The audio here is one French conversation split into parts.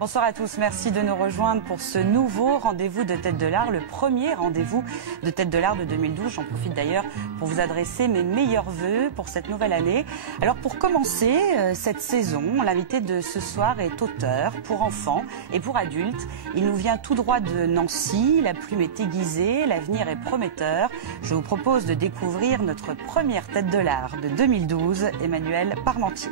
Bonsoir à tous, merci de nous rejoindre pour ce nouveau rendez-vous de Tête de l'Art, le premier rendez-vous de Tête de l'Art de 2012. J'en profite d'ailleurs pour vous adresser mes meilleurs vœux pour cette nouvelle année. Alors pour commencer cette saison, l'invité de ce soir est auteur pour enfants et pour adultes. Il nous vient tout droit de Nancy, la plume est aiguisée, l'avenir est prometteur. Je vous propose de découvrir notre première Tête de l'Art de 2012, Emmanuel Parmentier.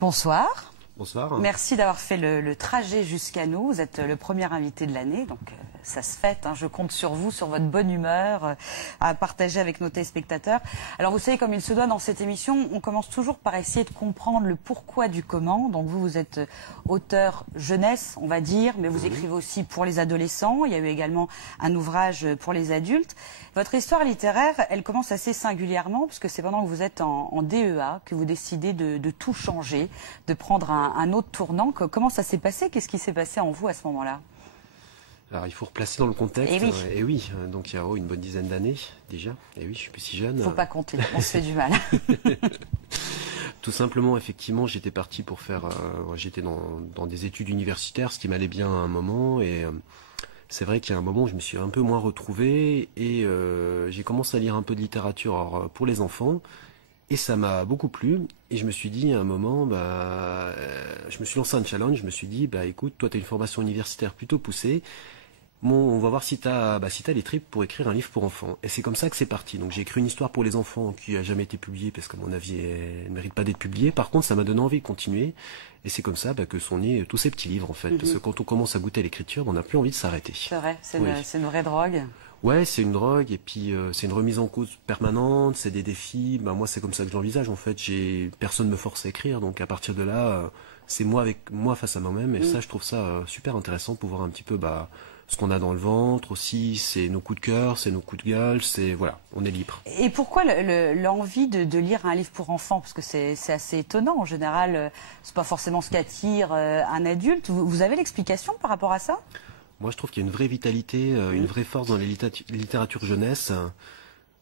Bonsoir. Bonsoir. Merci d'avoir fait le trajet jusqu'à nous. Vous êtes le premier invité de l'année, donc ça se fête. Je compte sur vous, sur votre bonne humeur à partager avec nos téléspectateurs. Alors vous savez, comme il se doit dans cette émission, on commence toujours par essayer de comprendre le pourquoi du comment. Donc vous êtes auteur jeunesse, on va dire, mais vous écrivez aussi pour les adolescents. Il y a eu également un ouvrage pour les adultes. Votre histoire littéraire, elle commence assez singulièrement, parce que c'est pendant que vous êtes en DEA que vous décidez de tout changer, de prendre un autre tournant. Comment ça s'est passé? Qu'est-ce qui s'est passé en vous à ce moment-là? Alors il faut replacer dans le contexte. Et oui, donc il y a une bonne dizaine d'années déjà. Et oui, je suis plus si jeune. Faut pas compter, on se fait du mal. Tout simplement, effectivement, j'étais parti pour faire... j'étais dans des études universitaires, ce qui m'allait bien à un moment. Et c'est vrai qu'il y a un moment où je me suis un peu moins retrouvé. Et j'ai commencé à lire un peu de littérature pour les enfants. Et ça m'a beaucoup plu, et je me suis dit à un moment, je me suis lancé un challenge, je me suis dit, écoute, toi tu as une formation universitaire plutôt poussée, bon, on va voir si tu as les tripes pour écrire un livre pour enfants. Et c'est comme ça que c'est parti. Donc j'ai écrit une histoire pour les enfants qui n'a jamais été publiée, parce qu'à mon avis, elle ne mérite pas d'être publiée. Par contre, ça m'a donné envie de continuer, et c'est comme ça que sont nés tous ces petits livres en fait. Parce que quand on commence à goûter à l'écriture, on n'a plus envie de s'arrêter. C'est vrai, c'est une vraie drogue. Ouais, c'est une drogue, et puis c'est une remise en cause permanente, c'est des défis. Moi, c'est comme ça que je l'envisage en fait. Personne me force à écrire, donc à partir de là, c'est moi avec moi face à moi-même, et ça, je trouve ça super intéressant pour voir un petit peu ce qu'on a dans le ventre aussi. C'est nos coups de cœur, c'est nos coups de gueule, voilà, on est libre. Et pourquoi l'envie de lire un livre pour enfants? Parce que c'est assez étonnant. En général, c'est pas forcément ce qu'attire un adulte. Vous avez l'explication par rapport à ça? Moi, je trouve qu'il y a une vraie vitalité, une vraie force dans la littérature jeunesse.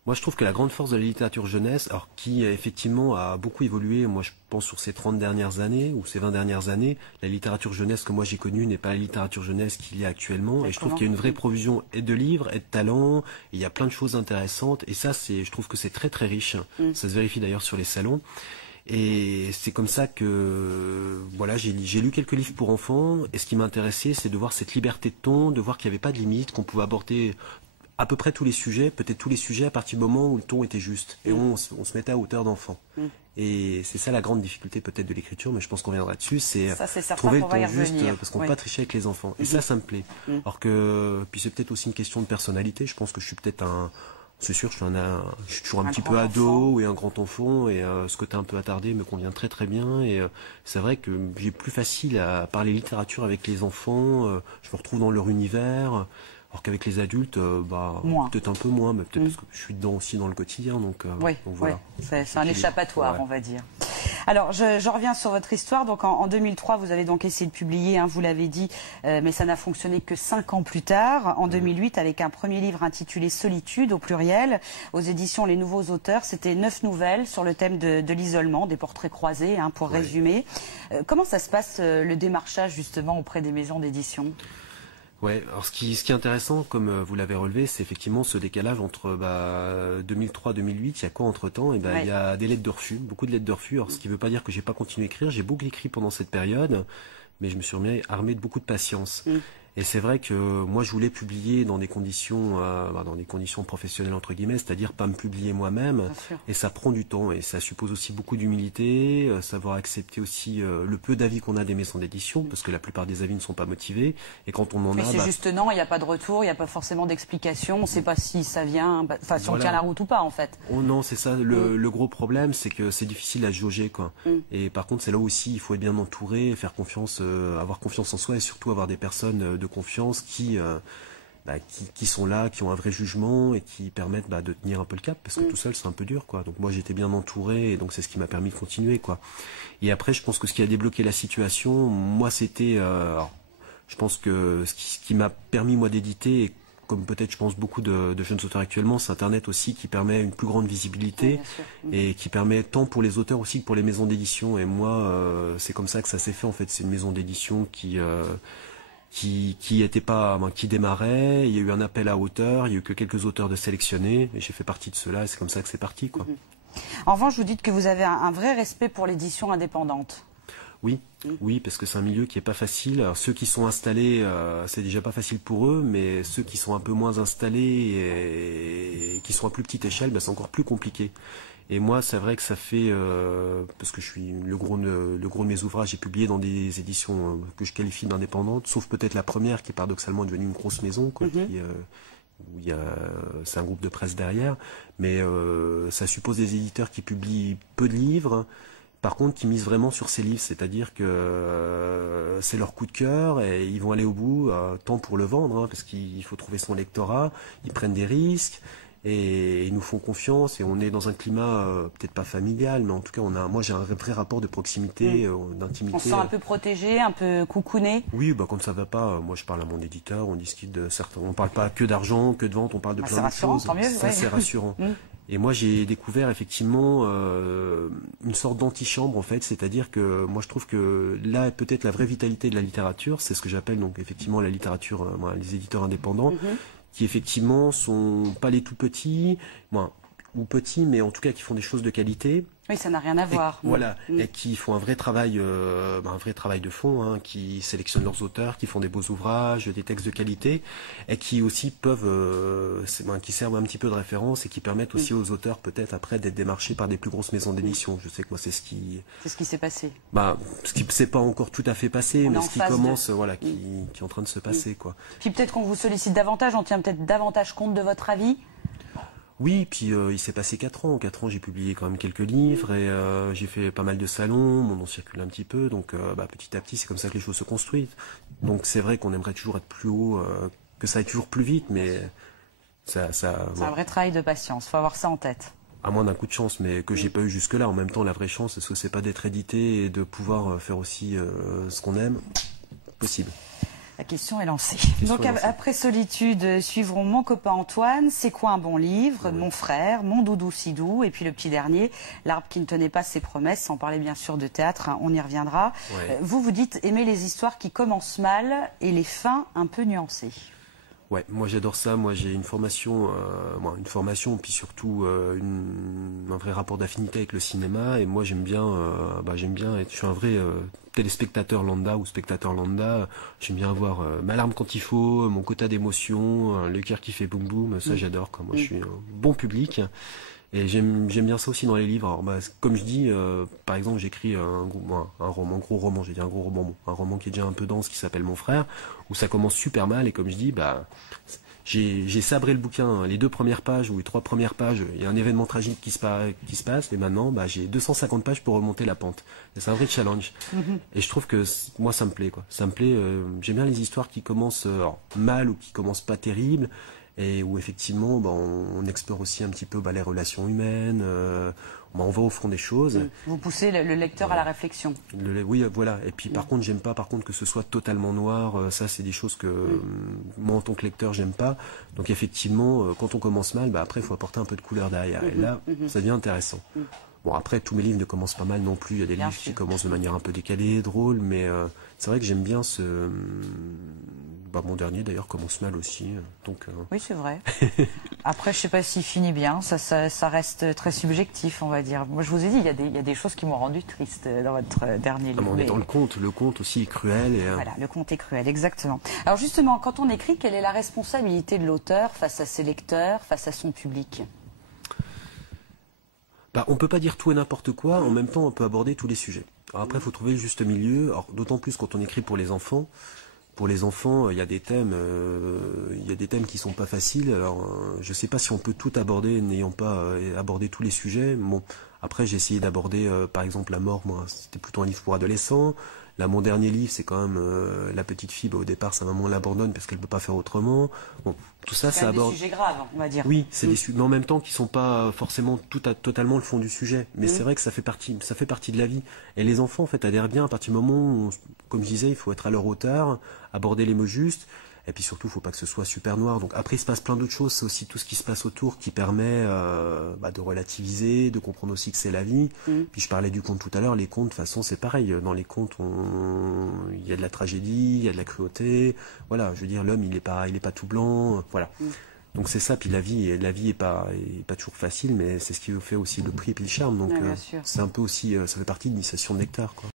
Moi, je trouve que la grande force de la littérature jeunesse, alors qui effectivement a beaucoup évolué, moi je pense sur ces 30 dernières années ou ces 20 dernières années, la littérature jeunesse que moi j'ai connue n'est pas la littérature jeunesse qu'il y a actuellement. Et je trouve qu'il y a une vraie provision et de livres et de talents. Et il y a plein de choses intéressantes. Et ça, je trouve que c'est très très riche. Ça se vérifie d'ailleurs sur les salons. Et c'est comme ça que voilà, j'ai lu quelques livres pour enfants, et ce qui m'intéressait, c'est de voir cette liberté de ton, de voir qu'il n'y avait pas de limite, qu'on pouvait aborder à peu près tous les sujets, peut-être tous les sujets à partir du moment où le ton était juste, et on se mettait à hauteur d'enfant. Et c'est ça la grande difficulté peut-être de l'écriture, mais je pense qu'on viendra dessus, c'est trouver le ton juste, parce qu'on ne peut pas tricher avec les enfants. Et ça me plaît. Alors que, puis c'est peut-être aussi une question de personnalité, je pense que je suis peut-être c'est sûr, je suis toujours un petit peu ado et un grand enfant, et ce côté un peu attardé me convient très très bien. Et c'est vrai que j'ai plus facile à parler littérature avec les enfants, je me retrouve dans leur univers, alors qu'avec les adultes, peut-être un peu moins, mais peut-être parce que je suis dedans aussi dans le quotidien. Donc voilà. C'est un échappatoire, on va dire. Alors, je reviens sur votre histoire. Donc, en 2003, vous avez donc essayé de publier, vous l'avez dit, mais ça n'a fonctionné que 5 ans plus tard. En 2008, avec un premier livre intitulé Solitude, au pluriel, aux éditions Les Nouveaux Auteurs. C'était 9 nouvelles sur le thème de l'isolement, des portraits croisés, pour résumer. Comment ça se passe, le démarchage, justement, auprès des maisons d'édition? Ouais, alors ce qui est intéressant, comme vous l'avez relevé, c'est effectivement ce décalage entre 2003-2008. Il y a quoi entre-temps? Il y a des lettres de refus, beaucoup de lettres de refus. Alors ce qui ne veut pas dire que j'ai pas continué à écrire. J'ai beaucoup écrit pendant cette période, mais je me suis armé de beaucoup de patience. Et c'est vrai que moi je voulais publier dans des conditions professionnelles entre guillemets, c'est-à-dire pas me publier moi-même. Et ça prend du temps, et ça suppose aussi beaucoup d'humilité, savoir accepter aussi le peu d'avis qu'on a des maisons d'édition, parce que la plupart des avis ne sont pas motivés. Et quand on en a, c'est juste non, il n'y a pas de retour, il n'y a pas forcément d'explication, on ne sait pas si ça vient, si on tient la route ou pas en fait. Oh non, c'est ça. Le gros problème, c'est que c'est difficile à jauger, quoi. Et par contre, c'est là aussi, il faut être bien entouré, faire confiance, avoir confiance en soi, et surtout avoir des personnes de confiance qui sont là, qui ont un vrai jugement et qui permettent de tenir un peu le cap, parce que tout seul c'est un peu dur, quoi. Donc moi j'étais bien entouré, et donc c'est ce qui m'a permis de continuer, quoi. Et après je pense que ce qui a débloqué la situation, moi c'était je pense que ce qui m'a permis moi d'éditer, comme peut-être je pense beaucoup de jeunes auteurs actuellement, c'est Internet aussi qui permet une plus grande visibilité et qui permet tant pour les auteurs aussi que pour les maisons d'édition. Et moi, c'est comme ça que ça s'est fait en fait. C'est une maison d'édition qui était pas, qui démarrait. Il y a eu un appel à auteurs, il y a eu que quelques auteurs de sélectionnés et j'ai fait partie de ceux-là. Et c'est comme ça que c'est parti, quoi. En revanche, vous dites que vous avez un vrai respect pour l'édition indépendante. Oui, oui, parce que c'est un milieu qui est pas facile. Alors, ceux qui sont installés, c'est déjà pas facile pour eux, mais ceux qui sont un peu moins installés et qui sont à plus petite échelle, c'est encore plus compliqué. Et moi, c'est vrai que ça fait, parce que je suis le gros de mes ouvrages est publié dans des éditions que je qualifie d'indépendantes, sauf peut-être la première qui est paradoxalement devenue une grosse maison, quoi, où c'est un groupe de presse derrière, mais ça suppose des éditeurs qui publient peu de livres. Par contre, qui misent vraiment sur ces livres, c'est-à-dire que c'est leur coup de cœur et ils vont aller au bout, tant pour le vendre, parce qu'il faut trouver son lectorat, ils prennent des risques et ils nous font confiance et on est dans un climat peut-être pas familial, mais en tout cas, moi j'ai un vrai rapport de proximité, d'intimité. On se sent un peu protégé, un peu coucouné. Oui, quand ça va pas, moi je parle à mon éditeur, on discute de certains, on parle pas que d'argent, que de vente, on parle de plein de choses. Tant mieux, ça c'est rassurant. Et moi, j'ai découvert effectivement une sorte d'antichambre en fait, c'est-à-dire que moi, je trouve que là, peut-être la vraie vitalité de la littérature, c'est ce que j'appelle donc effectivement la littérature, les éditeurs indépendants, qui effectivement sont pas les tout petits, ou petits, mais en tout cas qui font des choses de qualité. Oui, ça n'a rien à voir. Voilà, et qui font un vrai travail de fond, qui sélectionnent leurs auteurs, qui font des beaux ouvrages, des textes de qualité, et qui aussi peuvent, qui servent un petit peu de référence et qui permettent aussi aux auteurs peut-être après d'être démarchés par des plus grosses maisons d'édition. Je sais que moi c'est ce qui. C'est ce qui s'est passé. Ce qui s'est pas encore tout à fait passé, mais ce qui commence, qui est en train de se passer, quoi. Puis peut-être qu'on vous sollicite davantage, on tient peut-être davantage compte de votre avis. Oui, puis il s'est passé 4 ans. En 4 ans, j'ai publié quand même quelques livres et j'ai fait pas mal de salons, mon nom circule un petit peu, donc petit à petit, c'est comme ça que les choses se construisent. Donc c'est vrai qu'on aimerait toujours être plus haut, que ça aille toujours plus vite, mais ça. C'est un vrai travail de patience, faut avoir ça en tête. À moins d'un coup de chance, mais que j'ai pas eu jusque-là. En même temps, la vraie chance, est-ce que c'est pas d'être édité et de pouvoir faire aussi ce qu'on aime? Possible. La question est lancée. Donc après Solitude, suivront Mon copain Antoine, C'est quoi un bon livre, Mon frère, Mon doudou si doux, et puis le petit dernier, L'arbre qui ne tenait pas ses promesses, sans parler bien sûr de théâtre, on y reviendra. Vous dites aimer les histoires qui commencent mal et les fins un peu nuancées. Ouais, moi j'adore ça. Moi j'ai une formation, puis surtout un vrai rapport d'affinité avec le cinéma. Et moi j'aime bien être. Je suis un vrai téléspectateur lambda ou spectateur lambda. J'aime bien avoir ma larme quand il faut, mon quota d'émotion, le cœur qui fait boum boum. Ça j'adore. Moi je suis un bon public. Et j'aime bien ça aussi dans les livres. Alors, comme je dis, par exemple, j'écris un gros roman qui est déjà un peu dense, qui s'appelle Mon frère, où ça commence super mal, et comme je dis, j'ai sabré le bouquin, les 2 premières pages ou les 3 premières pages, il y a un événement tragique qui se passe, et maintenant, j'ai 250 pages pour remonter la pente. C'est un vrai challenge. Et je trouve que moi, ça me plaît, quoi. Ça me plaît. J'aime bien les histoires qui commencent mal ou qui commencent pas terribles. Et où effectivement on explore aussi un petit peu les relations humaines, on va au fond des choses. Vous poussez le lecteur à la réflexion. Oui, voilà. Et puis par contre, j'aime pas que ce soit totalement noir. Ça, c'est des choses que moi en tant que lecteur, j'aime pas. Donc effectivement, quand on commence mal, après il faut apporter un peu de couleur derrière. Et là, ça devient intéressant. Bon, après, tous mes livres ne commencent pas mal non plus. Il y a des livres qui commencent de manière un peu décalée, drôle, mais c'est vrai que j'aime bien mon dernier d'ailleurs commence mal aussi. Donc, oui, c'est vrai. Après, je sais pas s'il finit bien. Ça reste très subjectif, on va dire. Moi, je vous ai dit, il y a des choses qui m'ont rendu triste dans votre dernier livre. On est dans le conte. Le conte aussi est cruel. Voilà, le conte est cruel, exactement. Alors justement, quand on écrit, quelle est la responsabilité de l'auteur face à ses lecteurs, face à son public? On peut pas dire tout et n'importe quoi. En même temps, on peut aborder tous les sujets. Alors après, il faut trouver le juste milieu. D'autant plus quand on écrit pour les enfants. Pour les enfants, il y a des thèmes qui sont pas faciles. Alors, je sais pas si on peut tout aborder, n'ayant pas abordé tous les sujets. Bon, après, j'ai essayé d'aborder, par exemple, la mort. Moi, c'était plutôt un livre pour adolescents. Là, mon dernier livre, c'est quand même la petite fille. Au départ, sa maman l'abandonne parce qu'elle peut pas faire autrement. Bon, tout ça, ça aborde. C'est des sujets graves, on va dire. Oui, c'est des sujets, mais en même temps, qui sont pas forcément totalement le fond du sujet. Mais c'est vrai que ça fait partie de la vie. Et les enfants, en fait, adhèrent bien à partir du moment où, comme je disais, il faut être à leur hauteur, aborder les mots justes. Et puis surtout, faut pas que ce soit super noir. Donc après, il se passe plein d'autres choses. C'est aussi tout ce qui se passe autour qui permet de relativiser, de comprendre aussi que c'est la vie. Puis je parlais du conte tout à l'heure. Les contes, de toute façon, c'est pareil. Dans les contes, il y a de la tragédie, il y a de la cruauté. Voilà, je veux dire, l'homme, il est pas tout blanc. Voilà. Donc c'est ça. Puis la vie est pas toujours facile, mais c'est ce qui fait aussi le prix et puis le charme. Donc c'est un peu aussi, ça fait partie de l'initiation de Nectar, quoi.